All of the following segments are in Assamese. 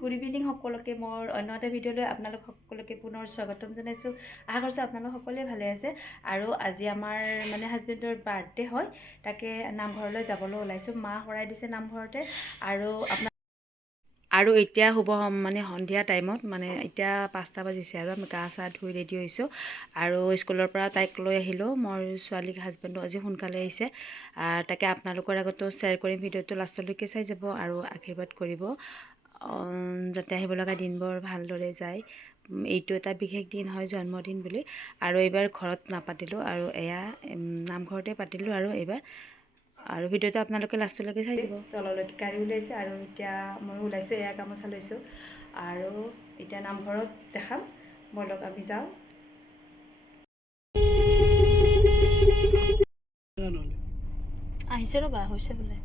গুড ইভিনিং সকলোকে মোৰ অন্য এটা ভিডিঅ'লৈ আপোনালোক সকলোকে পুনৰ স্বাগতম জনাইছোঁ। আশা কৰিছোঁ আপোনালোক সকলোৱে ভালে আছে। আৰু আজি আমাৰ মানে হাজবেণ্ডৰ বাৰ্থডে হয়, তাকে নামঘৰলৈ যাবলৈ ওলাইছোঁ। মা শৰাই দিছে নামঘৰতে। আৰু এতিয়া শুভ মানে সন্ধিয়া টাইমত মানে এতিয়া 5টা বাজিছে আৰু আমি গা চা ধুই ৰেডি হৈছোঁ। আৰু স্কুলৰ পৰা তাইক লৈ আহিলোঁ। মোৰ ছোৱালীক হাজবেণ্ডো আজি সোনকালে আহিছে। তাকে আপোনালোকৰ আগতো শ্বেয়াৰ কৰিম। ভিডিঅ'টো লাষ্টলৈকে চাই যাব আৰু আশীৰ্বাদ কৰিব যাতে আহিব লগা দিনবোৰ ভালদৰে যায়। এইটো এটা বিশেষ দিন হয়, জন্মদিন বুলি। আৰু এইবাৰ ঘৰত নাপাতিলোঁ আৰু এয়া নামঘৰতে পাতিলোঁ আৰু এইবাৰ। আৰু ভিডিঅ'টো আপোনালোকে লাষ্টলৈকে চাই যাব। তললৈকে গাড়ী ওলাইছে আৰু এতিয়া মই ওলাইছোঁ, এয়া গামোচা লৈছোঁ আৰু এতিয়া নামঘৰত দেখাম। ব'লক আমি যাওঁ। আহিছে ৰ'বা, হৈছে বোলে।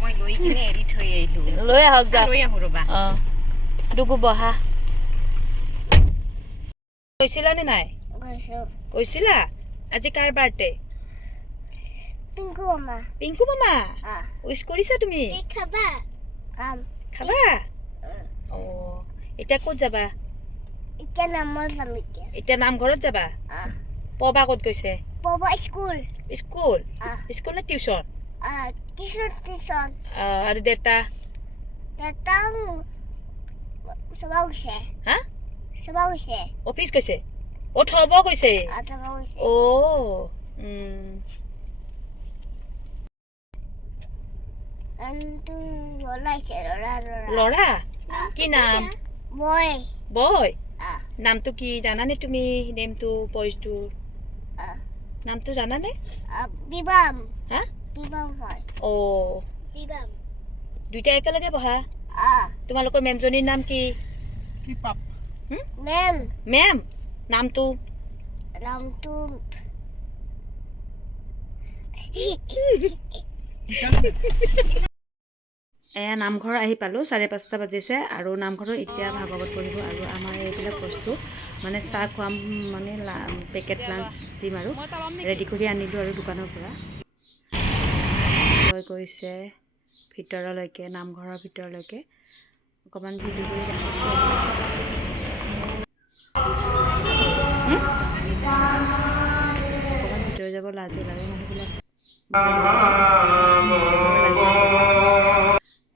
মই লৈ কিনে এৰি থৈ আহিলোঁ। লৈ আহক, যা লৈ আহোঁ ৰ'বা। অঁ দুগু বহা। গৈছিলা নে নাই? গৈছিলা? আজি কাৰ বাৰ্থডে? পিংকু মামা। পিংকু মামা উইচ কৰিছা তুমি? খাবা? খাবা? অঁ এতিয়া ক'ত যাবা? এতিয়া নামত যাম। এতিয়া নামঘৰত যাবা? পবা ক'ত গৈছে? পবা স্কুল। স্কুল? স্কুল নে টিউচন? টিউচন। আৰু দেউতা? দেউতা সবা গৈছে। হা? সবা গৈছে। অফিচ গৈছে? অ' থব গৈছে? অ' ল'ৰা? কি নাম? বয়। বয়? নামটো কি জানানে তুমি? নেমটো বয়চটোৰ নামটো জানানে? বিবাম। হা? বিবাম হয়। অ' বিবাম। দুইটা একেলগে পঢ়া? তোমালোকৰ মেমজনীৰ নাম কি? মেম। মেম নামটো? নামটো এয়া নামঘৰ আহি পালোঁ। 5:30 বাজিছে আৰু নামঘৰত এতিয়া ভাগৱত পঢ়িব। আৰু আমাৰ এইবিলাক বস্তু মানে চাহ খুৱাম, মানে পেকেট লাঞ্চ দিম আৰু ৰেডি কৰি আনিলোঁ আৰু দোকানৰ পৰা। লৈ গৈছে ভিতৰলৈকে, নামঘৰৰ ভিতৰলৈকে। অকণমান ভিডিঅ' কৰি দেখাইছোঁ আৰু। অকণমান ভিতৰত যাব লাজো লাগে মানুহবিলাক।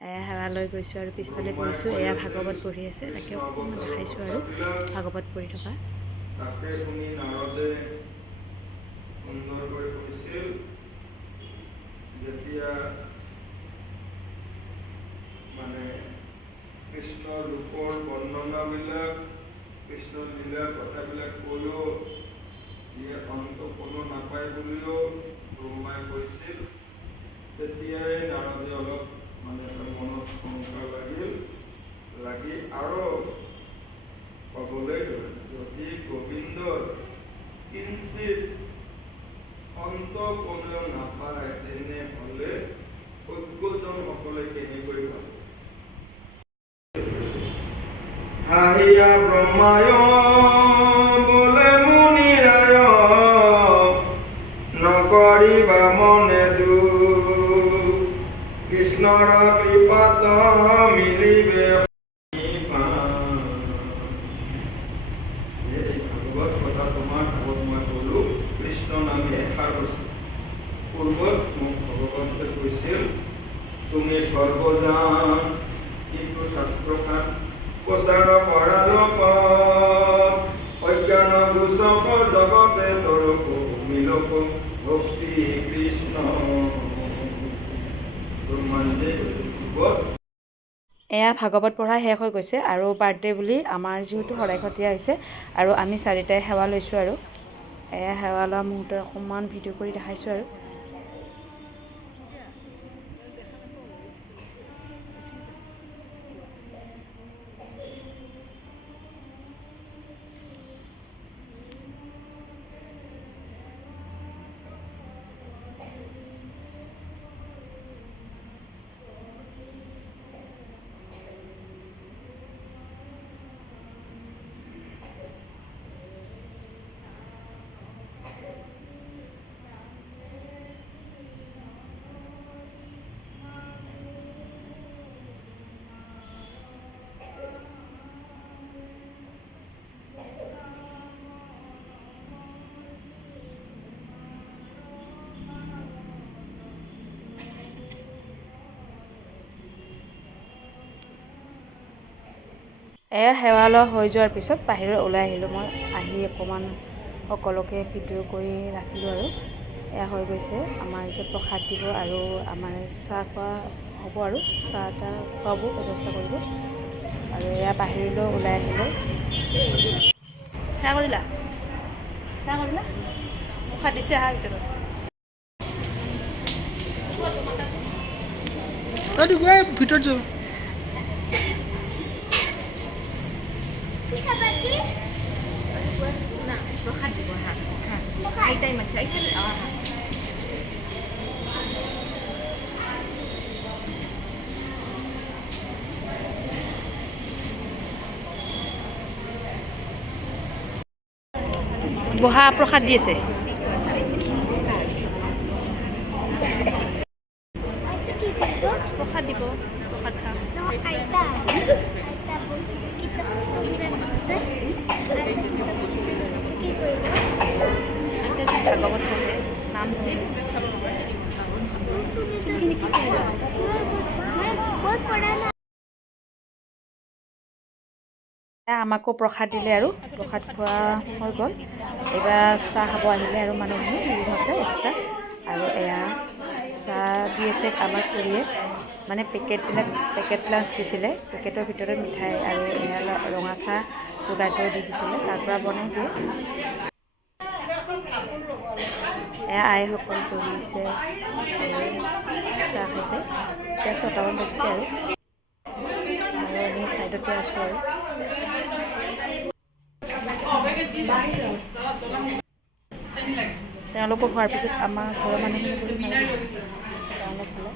এয়া সেৱা লৈ গৈছোঁ আৰু পিছফালে বহিছোঁ। এয়া ভাগৱত পঢ়ি আছে, তাকে অকণমান দেখাইছোঁ আৰু ভাগৱত পঢ়ি থকা। তাকে শুনি নাৰদে সুন্দৰকৈ কৈছিল, যেতিয়া মানে কৃষ্ণৰ ৰূপৰ বৰ্ণনাবিলাক, কৃষ্ণৰ লীলাৰ কথাবিলাক কৈও যিয়ে অন্ত কোনো নাপায় বুলিও ব্ৰহ্মাই কৈছিল, তেতিয়াই নাৰদে অলপ মানে মনত শংকা লাগি আৰু ক'বলৈ গ'ল, যদি গোবিন্দৰ কিঞ্চিত অন্ত কোনেও নাপায়, তেনেহ'লে অজ্ঞজনসকলে কেনেকৈ পাব? হাহিয়া ব্ৰহ্মায় বোলে মুনিৰায়, নকৰিবা মনে দুখ, কৃষ্ণৰ কৃপাত মিলিবে। ভাগৱত কথা তোমাৰ আগত মই ক'লো, কৃষ্ণ নামে এষাৰ বস্তু। পূৰ্বত মোক ভগৱন্তে কৈছিল, তুমি সৰ্বজান, কিন্তু শাস্ত্ৰখান প্ৰচাৰ কৰালোক, অজ্ঞান গোচক জগতে তৰক মিলক ভক্তি কৃষ্ণ ব্ৰহ্মাণ্ডে যুগত। এয়া ভাগৱত পঢ়া শেষ হৈ গৈছে আৰু বাৰ্থডে বুলি আমাৰ যিহেতু শৰাইখতীয়া হৈছে আৰু আমি 4টাই সেৱা লৈছোঁ আৰু এয়া সেৱা লোৱা মুহূৰ্তত অকণমান ভিডিঅ' কৰি দেখাইছোঁ আৰু। এয়া সেৱা লোৱা হৈ যোৱাৰ পিছত বাহিৰত ওলাই আহিলোঁ মই। আহি অকণমান সকলোকে ভিডিঅ' কৰি ৰাখিলোঁ আৰু এয়া হৈ গৈছে আমাৰ এতিয়া প্ৰসাদ দিব আৰু আমাৰ চাহ খোৱা হ'ব আৰু চাহ তাহ খুৱাব ব্যৱস্থা কৰিব আৰু এয়া বাহিৰলৈ ওলাই আহিলোঁ। সেয়া কৰিলা প্ৰসাদ দিছে আহা ভিতৰত। ভিতৰত যাওঁ না প্ৰসাদ দিব হা আইতাই মাতছে এইফালে হা বহা প্ৰসাদ দি আছে। আইতা কি কৰিব? প্ৰসাদ দিব, প্ৰসাদ খাম। নহয়, আইতা কিতাপ পঢ়িছে আছে। আইতা কিতাপ পঢ়িছে কি কৰিব? এতিয়া ভাগৱত পঢ়ে নাম ধৰে। মই কৰা নাই। আমাকো প্ৰসাদ দিলে আৰু প্ৰসাদ খোৱা হৈ গ'ল। এইবাৰ চাহ খাব আহিলে আৰু মানুহখিনি ৰুম আছে এক্সট্ৰা আৰু এয়া চাহ দি আছে আমাক খুৰীয়ে মানে পেকেট লাঞ্চ দিছিলে। পেকেটৰ ভিতৰত মিঠাই আৰু এয়া ৰঙা চাহ যোগাৰটো দি দিছিলে, তাৰ পৰা বনাই দিয়ে। এয়া আইসকল বহিছে আৰু চাহ খাইছে। এতিয়া 6টামান বাজিছে আৰু আমি ছাইডতে আছোঁ আৰু তেওঁলোকক হোৱাৰ পিছত আমাৰ ঘৰৰ মানুহখিনি তেওঁলোক হ'লে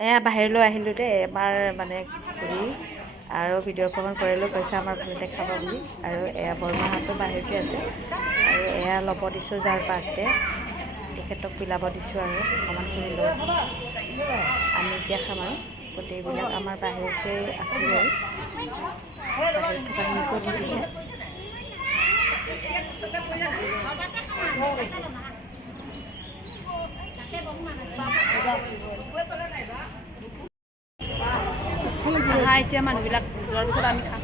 এয়া বাহিৰলৈ আহিলোঁ দেই এবাৰ মানে ঘূৰি আৰু ভিডিঅ' অকণমান কৰিলোঁ, কৈছে আমাৰ ঘৰতে খাব বুলি। আৰু এয়া বৰমাহঁতো বাহিৰতে আছে আৰু এয়া ল'ব দিছোঁ যাৰ বাৰ্থডে তেখেতক বিলাব দিছোঁ আৰু অকণমান কৰি লৈ আমি এতিয়া খাম আৰু গোটেইবিলাক আমাৰ বাহিৰতে আছিলোঁ আৰু বাহিৰত থকাখিনিকো দি দিছে। এতিয়া মানুহবিলাক যোৱাৰ পিছত আমি খাম।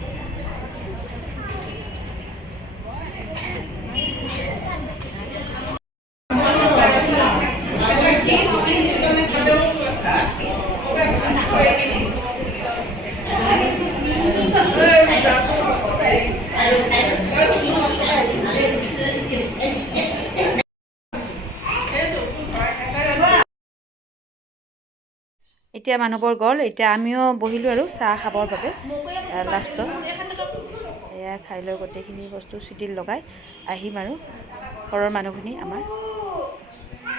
এতিয়া মানুহবোৰ গ'ল, এতিয়া আমিও বহিলোঁ আৰু চাহ খাবৰ বাবে লাষ্টত। এয়া খাই লৈ গোটেইখিনি বস্তু চিডিল লগাই আহিম আৰু ঘৰৰ মানুহখিনি আমাৰ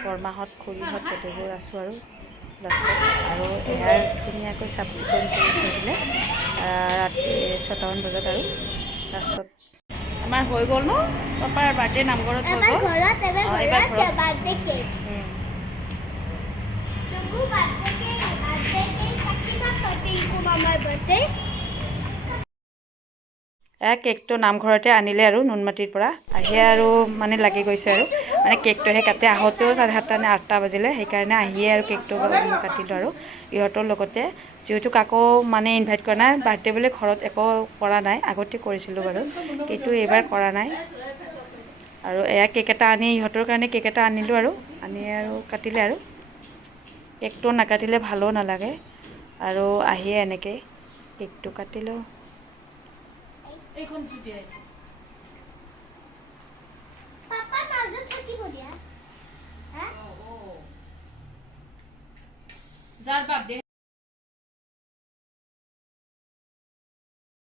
বৰমাহঁত খুৰীহঁত গোটেইবোৰ আছোঁ আৰু লাষ্টত। আৰু এয়া ধুনীয়াকৈ চাফ চিকুণ কৰি থৈ দিলে ৰাতি 6টামান বজাত আৰু লাষ্টত আমাৰ হৈ গ'ল ন পাপাৰ বাৰ্থডে নামঘৰত হৈ গ'ল। এইবাৰ ঘৰত এয়া কেকটো নামঘৰতে আনিলে আৰু নুনমাটিৰ পৰা আহিয়ে আৰু মানে লাগি গৈছে আৰু মানে কেকটোহে কাটে। আহোঁতেও 7:30 নে 8টা বাজিলে, সেইকাৰণে আহিয়ে আৰু কেকটো কাটিলোঁ আৰু ইহঁতৰ লগতে। যিহেতু কাকো মানে ইনভাইট কৰা নাই, বাৰ্থডে বুলি ঘৰত একো কৰা নাই, আগতে কৰিছিলোঁ বাৰু কিন্তু এইবাৰ কৰা নাই। আৰু এয়া কেক এটা আনি ইহঁতৰ কাৰণে কেক এটা আনিলোঁ আৰু আনি আৰু কাটিলে আৰু কেকটো নাকাটিলে ভালো নালাগে আৰু আহিয়ে এনেকৈ কেকটো কাটিলোঁ।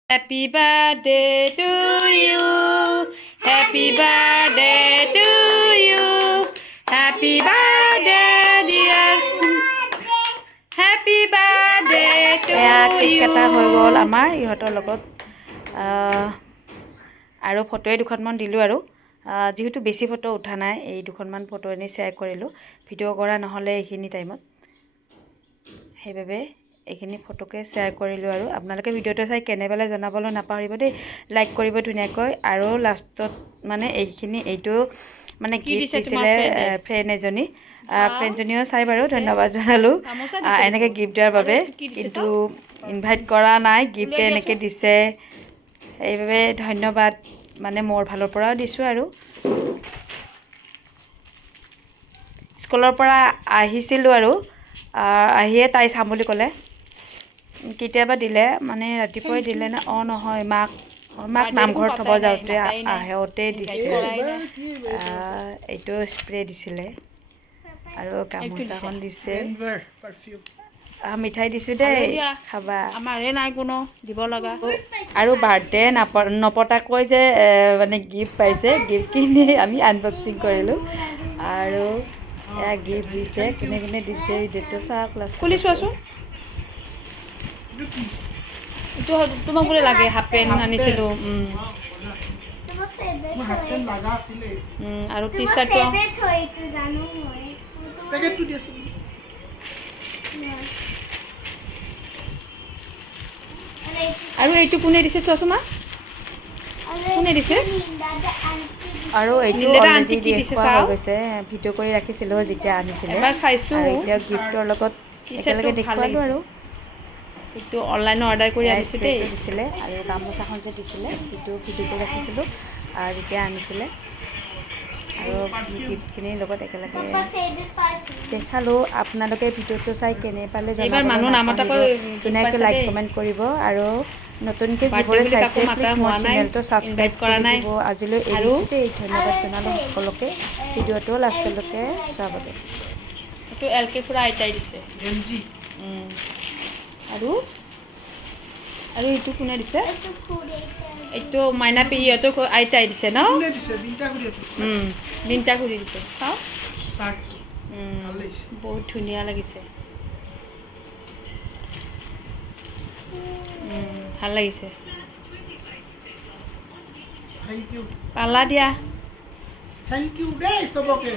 Happy birthday to you, happy birthday to you, happy birthday dear, happy birthday to you. Cake কটা হৈ গ'ল আমাৰ ইহঁতৰ লগত আৰু ফটোৱে দুখনমান দিলোঁ আৰু যিহেতু বেছি ফটো উঠা নাই, এই দুখনমান ফটো এনেই শ্বেয়াৰ কৰিলোঁ, ভিডিঅ' কৰা নহ'লে এইখিনি টাইমত, সেইবাবে এইখিনি ফটোকে শ্বেয়াৰ কৰিলোঁ আৰু আপোনালোকে ভিডিঅ'টো চাই কেনে পালে জনাবলৈ নাপাহৰিব দেই লাইক কৰিব ধুনীয়াকৈ আৰু লাষ্টত মানে এইটো মানে গিফ্ট দিছিলে ফ্ৰেণ্ড এজনী ফ্ৰেণ্ডজনীও চাই বাৰু ধন্যবাদ জনালোঁ এনেকৈ গিফ্ট দিয়াৰ বাবে কিন্তু ইনভাইট কৰা নাই গিফ্ট এনেকৈ দিছে সেইবাবে ধন্যবাদ মানে মোৰ ফালৰ পৰাও দিছোঁ আৰু স্কুলৰ পৰা আহিছিলোঁ আৰু আহিয়ে তাই চাম বুলি ক'লে কেতিয়াবা দিলে মানে ৰাতিপুৱাই দিলে না নহয় মাক নামঘৰত থ'ব যাওঁতে আহোঁতে দিছে এইটো স্প্ৰে দিছিলে আৰু গামোচাখন দিছে মিঠাই দিছোঁ দেই খাবা আমাৰে নাই কোনো দিব লগা আৰু বাৰ্থডে নপতাকৈ যে মানে গিফ্ট পাইছে গিফ্টখিনি আমি আনবক্সিং কৰিলোঁ আৰু এয়া গিফ্ট দিছে কোনে কোনে দিছে ভিডিঅ'টো চাওক লাষ্ট খুলি চোৱাচোন এইটো তোমাক বোলে লাগে হাফ পেণ্ট আনিছিলোঁ তোমাৰ ফেভাৰিট মোৰ হাজবেণ্ড লাগা আছিলে আৰু টি চাৰ্টটো হয়তো জানো মই পেকেটটো দি আছিল আৰু এইটো কোনে দিছে চোৱাচোন মা কোনে দিছে আৰু এইটো নীলেটা অলৰেডি আণ্টি কি দিছে খোৱা হৈ চাওঁ গৈছে ভিডিঅ' কৰি ৰাখিছিলোঁ যেতিয়া আনিছিলে এবাৰ চাইছোঁ আৰু এতিয়া গিফ্টৰ লগত একেলগে দেখুৱালোঁ আৰু এইটো অনলাইনত অৰ্ডাৰ কৰি আনিছোঁ দেই স্প্ৰেটো দিছিলে আৰু গামোচাখন যে দিছিলে সেইটো ভিডিঅ' কৰি ৰাখিছিলোঁ যেতিয়া আনিছিলে আৰু গিফ্টখিনিৰ লগত একেলগে দেখালোঁ আপোনালোকে ভিডিঅ'টো চাই কেনে পালে এইবাৰ মানুহ নামাতাকৈ ধুনীয়াকৈ লাইক কমেণ্ট কৰিব আৰু নতুনকৈ যিবোৰে চাইছে প্লিজ মোৰ চেনেলটো ছাবস্ক্ৰাইব কৰা নাই আজিলৈ এৰিছোঁ দেই ধন্যবাদ জনালোঁ সকলোকে ভিডিঅ'টো লাষ্টলৈকে চোৱাৰ বাবে এইটো এল কে খুৰা আইতাই দিছে এমজি আৰু এইটো কোনে দিছে এইটো মাইনা পেহীহঁতক আইতাই দিছে ন কোনে দিছে বিনটা কৰি আছে বিনটা খুলি দিছে চাওঁ চাৰ্চ ভাল লাগিছে বহুত ধুনীয়া লাগিছে ভাল লাগিছে থ্যাংক ইউ পালা দিয়া দেই চবকে